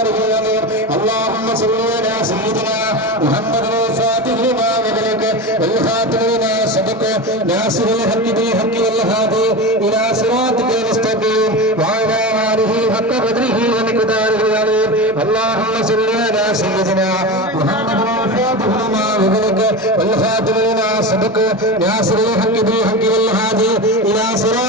ومقداره العظيم اللهم صل على سيدنا محمد الفاتح لما أغلق والخاتم لما سبق ناصر الحق بالحق والهادي إلى صراطك المستقيم وعلى آله حق قدره ومقداره العظيم اللهم صل على سيدنا محمد الفاتح لما أغلق والخاتم لما سبق ناصر الحق بالحق والهادي إلى صراطك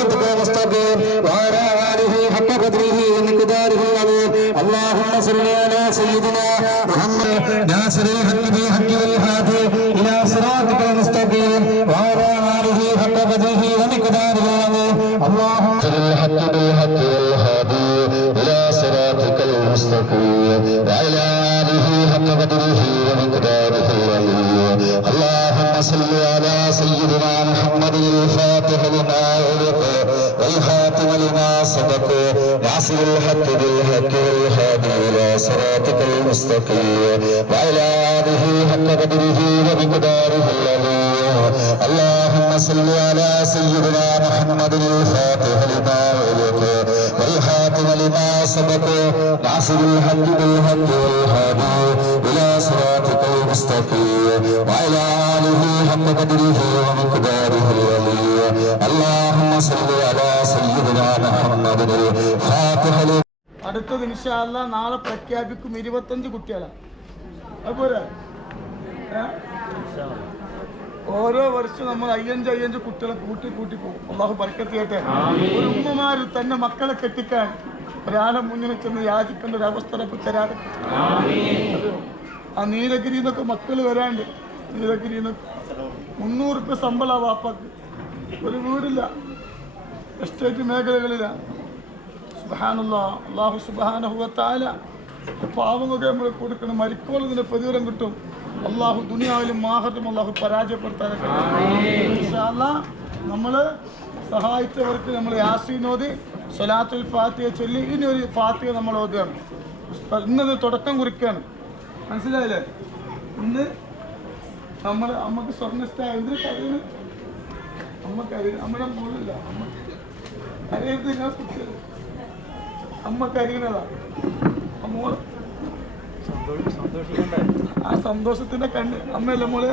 المستقيم وعلى آله حق قدره ومقداره العظيم اللهم صل على سيدنا محمد الفاتح لما أغلق والخاتم لما سبق ناصر الحق بالحق والهادي إلى صراطك المستقيم ناصر الحق بالحق والهادي إلى صراطك المستقيم وعلى آله حق قدره ومقداره العظيم اللهم صل على سيدنا محمد الفاتح لما അടുത്തത് ഇൻഷാല്ല നാളെ പ്രഖ്യാപിക്കും ഇരുപത്തഞ്ച് കുട്ടികളാണ് അതുപോലെ ഏ? ഓരോ വർഷം നമ്മൾ അയ്യഞ്ച് അയ്യഞ്ച് കുട്ടികളെ കൂട്ടി കൂട്ടി പോകും അള്ളാഹു പറക്കത്തിയട്ടെ ഒരു ഉമ്മമാര് തന്നെ മക്കളെ കെട്ടിക്കാൻ ഒരാളെ മുന്നിൽ ചെന്ന് യാചിക്കേണ്ട ഒരു അവസ്ഥ തരാതെ ആ നീലഗിരി എന്നൊക്കെ മക്കൾ വരാണ്ട് നീലഗിരി മുന്നൂറ് റുപ്യ ശമ്പള വാപ്പാക്ക്. ഒരു വീടില്ല. എസ്റ്റേറ്റ് മേഖലകളിലാണ് സുബാനുള്ള അള്ളാഹു സുബാനഹുവത്താല പാവങ്ങൾക്ക് നമ്മൾ കൊടുക്കണം. മരിക്കോളം ഇതിന്റെ പ്രതിഫലം കിട്ടും. അള്ളാഹു ദുനിയാവിലും മാഹത്തും അള്ളാഹു പരാജയപ്പെടുത്താനൊക്കെ. നമ്മൾ സഹായിച്ചവർക്ക് നമ്മൾ യാസീനോദി സൊലാത്തുൽ ഫാത്തിയെ ചൊല്ലി ഇനി ഒരു ഫാത്തിയ നമ്മൾ ഓതുകയാണ്. ഇന്നത് തുടക്കം കുറിക്കുകയാണ് മനസ്സിലായില്ലേ? ഇന്ന് നമ്മൾ അമ്മയ്ക്ക് സ്വർണിഷ്ടമായ എന്തിനു കഴിയുന്നു അമ്മയ്ക്ക് അരി അമ്മയുടെ മോളില്ല അമ്മ അരിയത് ഞാൻ കുട്ടിയത് അമ്മ കരയുന്നതാ അമ്മ ആ സന്തോഷത്തിന്റെ കണ്ണ്. അമ്മയല്ല മോളെ?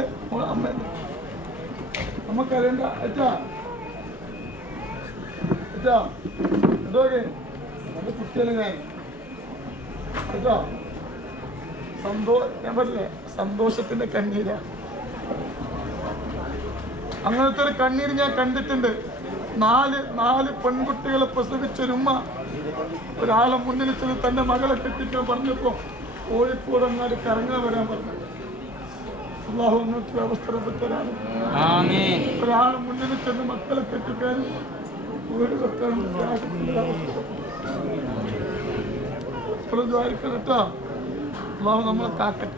അമ്മയല്ല? അമ്മ അച്ഛാ അച്ഛാ എന്തോ നല്ല കുട്ടിയല്ലേ ഞാൻ. അച്ഛാ സന്തോ ഞാൻ പറഞ്ഞില്ലേ സന്തോഷത്തിന്റെ കണ്ണീരാ. അങ്ങനത്തെ ഒരു കണ്ണീര് ഞാൻ കണ്ടിട്ടുണ്ട്. നാല് നാല് പെൺകുട്ടികളെ പ്രസവിച്ചൊരുമ്മ ഒരാളെ മുന്നിൽ ചെന്ന് തന്റെ മകളെ കെട്ടിക്കാൻ പറഞ്ഞപ്പോ കോഴിക്കോട് അങ്ങാട് കറങ്ങാൻ വരാൻ പറഞ്ഞു. അള്ളാഹു അങ്ങനത്തെ പറ്റരാണ് ഒരാളെ മുന്നിൽ ചെന്ന് മക്കളെ കെട്ടിക്കാനും വീട് അള്ളാഹു നമ്മളെ കാക്കട്ടെ.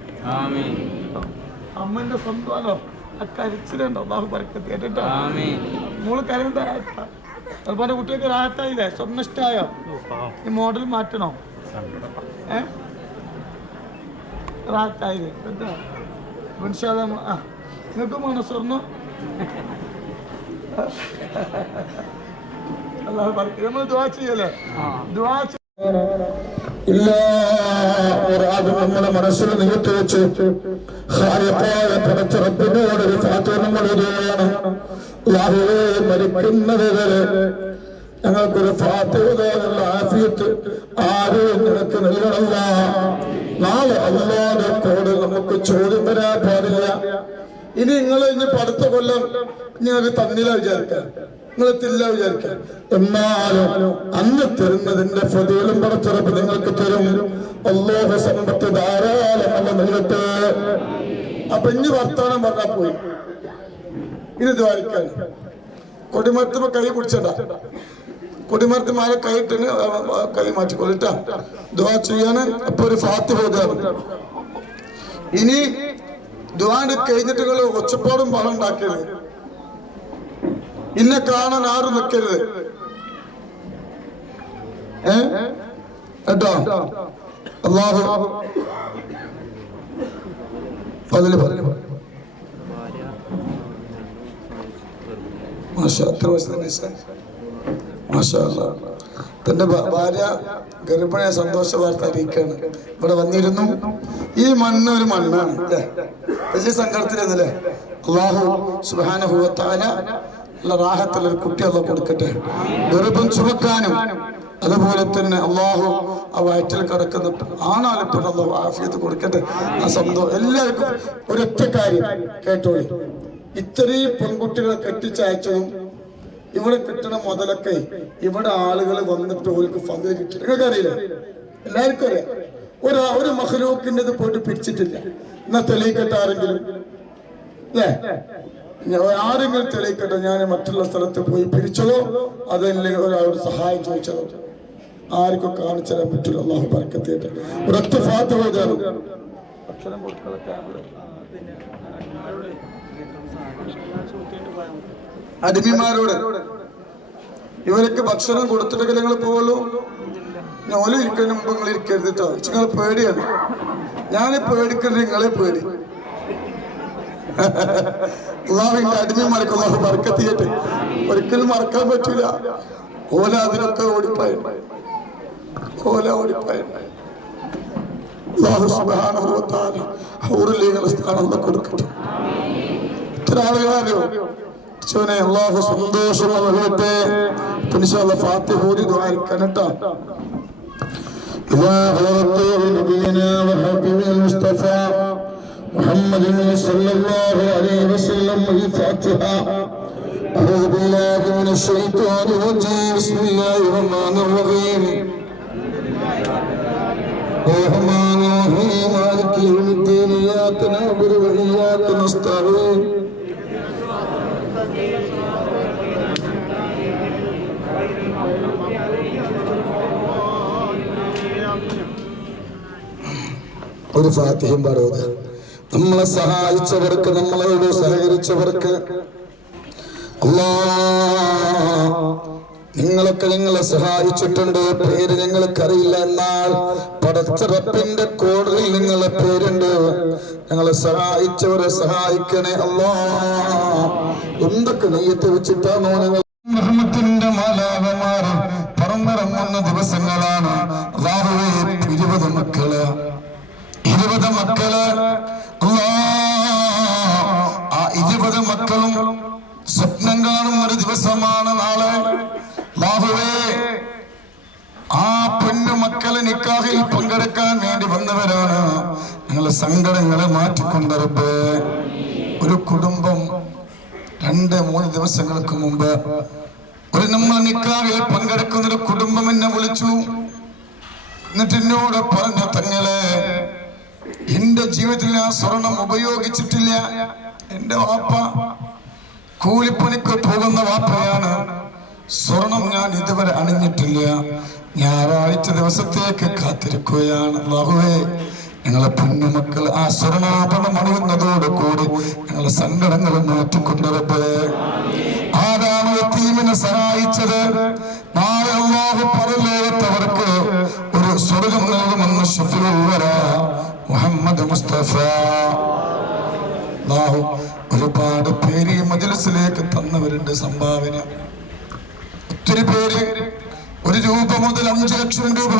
അമ്മന്റെ സ്വന്തമാണോ ആ കരച്ചിലുണ്ടോ. അള്ളാഹു പറക്കത്തി കേട്ടോ മോൾ കരണ്ട അതുപോലെ കുട്ടികൾക്ക് റാഹത്തായില്ലേ സ്വർണ ഇഷ്ടമായോ ഈ മോഡൽ മാറ്റണോ? ഏ? റാഹത്തായില്ലേ നിങ്ങൾക്കും വേണോ സ്വർണം? നമ്മൾ ദ്വാ ചെയ്യല്ലേ? ദ്വാ ചെയ്യ എല്ലാ ഒരാളും നമ്മുടെ മനസ്സിൽ നികത്തി വെച്ച് ഹാരിപ്പായ പടച്ചിറപ്പിനോട് ഒരു ഫാത്വ നമ്മൾ ഇടുകയാണ് ലാഹുവേ മരിക്കുന്നത് വരെ ഞങ്ങൾക്കൊരു ആഫിയത്ത് ആരും നിനക്ക് നൽകണമില്ല നാളെ അല്ലാതെ കോട് നമുക്ക് ചോദ്യം വരാൻ പാടില്ല. ഇനി നിങ്ങൾ ഇനി അടുത്ത കൊല്ലം നിങ്ങൾക്ക് തന്നില്ല വിചാരിക്കാം നിങ്ങൾ തില്ല വിചാരിക്കാം. എന്നാലും അന്ന് തരുന്നതിന്റെ പ്രതികളും പടച്ചിറപ്പ് നിങ്ങൾക്ക് തരും. അല്ലാഹു സമ്പത്ത് ധാരാളം അല്ല നൽകട്ടെ. അപ്പൊ ഇനി വർത്താനം പറഞ്ഞാ പോയി. ഇനി ദ്വാരിക്കാൻ കൊടിമരത്തുമ്പോ കൈ പിടിച്ചണ്ട. കൊടിമരത്ത് മാല കൈയിട്ടിന് കൈ മാറ്റിക്കൊള്ളിട്ടാ ദ്വാ ചെയ്യാന് അപ്പൊ ഒരു ഫാത്തി പോകുകയാണ് ഇനി ദ്വാണ്ട് കഴിഞ്ഞിട്ട് ഒച്ചപ്പാടും പണം ഉണ്ടാക്കരുത്. ഇന്നെ കാണാൻ ആരും നിൽക്കരുത് ഏ? അള്ളാഹു തന്റെ ഭാര്യ ഗർഭിണിയെ സന്തോഷ വാർത്ത അറിയിക്കാണ്. ഇവിടെ വന്നിരുന്നു. ഈ മണ്ണ് ഒരു മണ്ണാണ് വലിയ സങ്കടത്തിലെന്നല്ലേ അള്ളാഹു സുബാനുഭവത്താല നല്ല റാഹത്തുള്ള ഒരു കുട്ടി അള്ള കൊടുക്കട്ടെ. ഗർഭം ചുമക്കാനും അതുപോലെ തന്നെ അള്ളാഹു ആ വയറ്റിൽ കിടക്കുന്ന ആണാലും പെണ്ണ് അള്ളാഹു കൊടുക്കട്ടെ. ആ സ്വന്തം എല്ലാവർക്കും ഒരൊറ്റ കാര്യം കേട്ടോളി. ഇത്രയും പെൺകുട്ടികളെ കെട്ടിച്ചയച്ചതും ഇവിടെ കിട്ടണ മുതലൊക്കെ ഇവിടെ ആളുകൾ വന്നിട്ട് ഓർക്ക് ഫങ്ക് കിട്ടി. നിങ്ങൾക്ക് അറിയില്ല എല്ലാവർക്കും അറിയാം. ഒരു ഒരു മഹലൂക്കിന്റെ പോയിട്ട് പിടിച്ചിട്ടില്ല. എന്നാ തെളിയിക്കട്ടെ ആരെങ്കിലും? അല്ലേ ഞാൻ ആരെങ്കിലും തെളിയിക്കട്ടെ ഞാൻ മറ്റുള്ള സ്ഥലത്ത് പോയി പിടിച്ചതോ അതല്ലെങ്കിൽ ഒരാളോട് സഹായം ചോദിച്ചതോ. ആർക്കും കാണിച്ചു തരാൻ പറ്റില്ല അള്ളാഹു പറക്കത്തേറ്റ് ഒരൊറ്റ ഫാത്ത് പോയതാണ്? അടിമമാരോട്. ഇവരൊക്കെ ഭക്ഷണം കൊടുത്തിട്ടൊക്കെ നിങ്ങൾ പോവുള്ളൂ. ഞാൻ ഓല ഇരിക്കുന്നതിന് മുമ്പ് നിങ്ങൾ ഇരിക്കരുത് കേട്ടോ നിങ്ങൾ പേടിയാണ്. ഞാൻ പേടിക്കുന്നത് നിങ്ങളെ പേടി. അള്ളാഹുവിന്റെ അടിമമാർക്ക് അള്ളാഹു മറക്കത്ത് ചെയ്യട്ടെ ഒരിക്കലും മറക്കാൻ പറ്റൂല ഓല അതിനൊക്കെ ഓടിപ്പായ ഓല ഓടിപ്പായ അള്ളാഹു സുബ്ഹാനഹു വ തആല ഹൗറുലീങ്ങളുടെ സ്ഥാനം അള്ളാഹ് കൊടുക്കട്ടെ ഇത്ര ആളുകളാരോ ചോനെ അള്ളാഹു സന്തോഷം നൽകട്ടെ ഇൻഷാല്ല ഫാത്തിഹ ഓതി ദ്വാരിക്കാൻ കേട്ടോ إلى حضرة نبينا وحبيبنا المصطفى محمد صلى الله عليه وسلم الفاتحة أعوذ بالله من الشيطان الرجيم بسم الله الرحمن الرحيم الرحمن الرحيم مالك يوم الدين إياك نعبد وإياك نستعين ഒരു ഫാത്തിഹയും പാടുക നമ്മളെ സഹായിച്ചവർക്ക് നമ്മളോട് സഹകരിച്ചവർക്ക്. നിങ്ങളൊക്കെ ഞങ്ങളെ സഹായിച്ചിട്ടുണ്ട്. പേര് ഞങ്ങൾക്കറിയില്ല എന്നാൽ പടച്ചറപ്പിന്റെ കോടതിയിൽ നിങ്ങളെ പേരുണ്ട്. ഞങ്ങളെ സഹായിച്ചവരെ സഹായിക്കണേ അല്ലാ എന്തൊക്കെ നെയ്യത്ത് വെച്ചിട്ടാണോ ഞങ്ങൾ റഹ്മത്തിന്റെ മാലാകമാർ പറന്നിറങ്ങുന്ന ദിവസങ്ങളാണ്. ഇരുപത് മക്കൾ. ഇരുപത് മക്കൾ ദിവസമാണ് നാളെ. ബാഹുവേ ആ പൊന്നു മക്കളെ നിക്കാഹിൽ പങ്കെടുക്കാൻ വേണ്ടി വന്നവരാണ് ഞങ്ങളെ സങ്കടങ്ങളെ മാറ്റിക്കൊണ്ടറപ്പ് ഒരു കുടുംബം രണ്ട് മൂന്ന് ദിവസങ്ങൾക്ക് മുമ്പ് ഒരു നമ്മൾ നിക്കാഹിൽ പങ്കെടുക്കുന്ന ഒരു കുടുംബം എന്നെ വിളിച്ചു. എന്നിട്ട് എന്നോട് പറഞ്ഞ തങ്ങളെ എന്റെ ജീവിതത്തിൽ ആ സ്വർണം ഉപയോഗിച്ചിട്ടില്ല. എന്റെ വാപ്പ കൂലിപ്പണിക്ക് പോകുന്ന വാപ്പയാണ്. സ്വർണം ഞാൻ ഇതുവരെ അണിഞ്ഞിട്ടില്ല. ഞായറാഴ്ച ദിവസത്തേക്ക് കാത്തിരിക്കുകയാണ്. ബാഹുവേ ഞങ്ങളെ പൊന്നുമക്കൾ ആ സ്വർണാഭരണം അണിയുന്നതോട് കൂടി ഞങ്ങളെ സങ്കടങ്ങൾ മാറ്റിക്കൊണ്ടിരപ്പേ ആരാണ് തീമിനെ സഹായിച്ചത്? നാളെ അള്ളാഹു ഒരു സ്വർഗം നൽകുമെന്ന് ഷഫീർ മുഹമ്മദ് മുസ്തഫ. തന്നവരുണ്ട് സംഭാവന. ഒത്തിരി പേര് ഒരു രൂപ മുതൽ അഞ്ചു ലക്ഷം രൂപ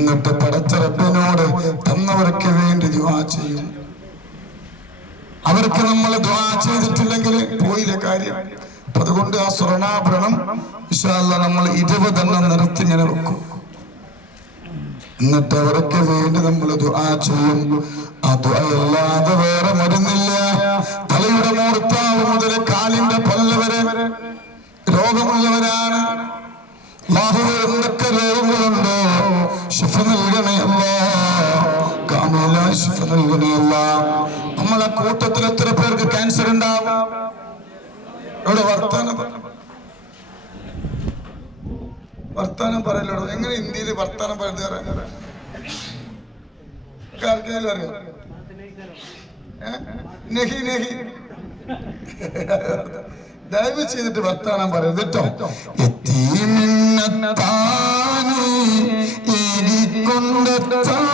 എന്നിട്ട് പടച്ചറപ്പിനോട് തന്നവർക്ക് വേണ്ടി ദുവാ ചെയ്യും. അവർക്ക് നമ്മൾ ദുആ ചെയ്തിട്ടില്ലെങ്കിൽ പോയില്ല കാര്യം. അപ്പൊ അതുകൊണ്ട് ആ സ്വർണാഭരണം വിശാല നമ്മൾ ഇരുപതെണ്ണം നിറത്തിങ്ങനെ വെക്കും. എന്നിട്ട് അവർക്ക് വേണ്ടി നമ്മൾ ദുആ ചെയ്യും. ആ ദുആയല്ലാതെ വേറെ മരുന്നില്ല. ഇവിടെ വർത്താനം വർത്താനം പറയലോടോ എങ്ങനെ ഇന്ത്യയിൽ വർത്താനം പറയുന്നത് ആർക്കെങ്കിലും അറിയാം? നെഹി നെഹി. ദയവ് ചെയ്തിട്ട് വർത്താനം പറയരുത് കേട്ടോ. എത്തിമിന്നത്താനെ എരിക്കൊണ്ടെത്താഴം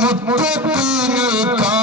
মুক্তি নিকা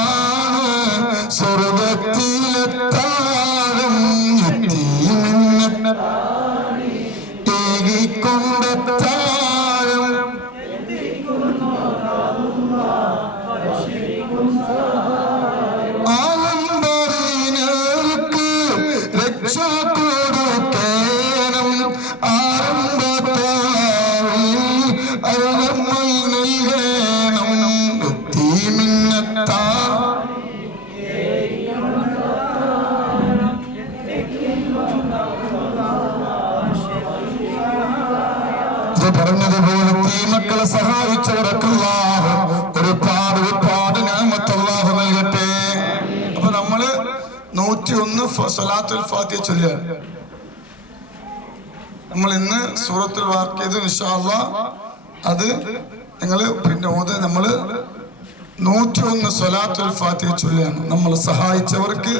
നൂറ്റി ഒന്ന് സലാത്തുൽ ഫാത്തിയ ചൊല്ലുക. നമ്മൾ ഇന്ന് സൂറത്തിൽ വാർക്ക് ചെയ്ത് ഇൻഷാല്ല അത് നിങ്ങൾ പിന്നെ ഓത് നമ്മൾ നൂറ്റി ഒന്ന് സ്വലാത്തുൽ ഫാത്തിയ ചൊല്ലുകയാണ്. നമ്മൾ സഹായിച്ചവർക്ക്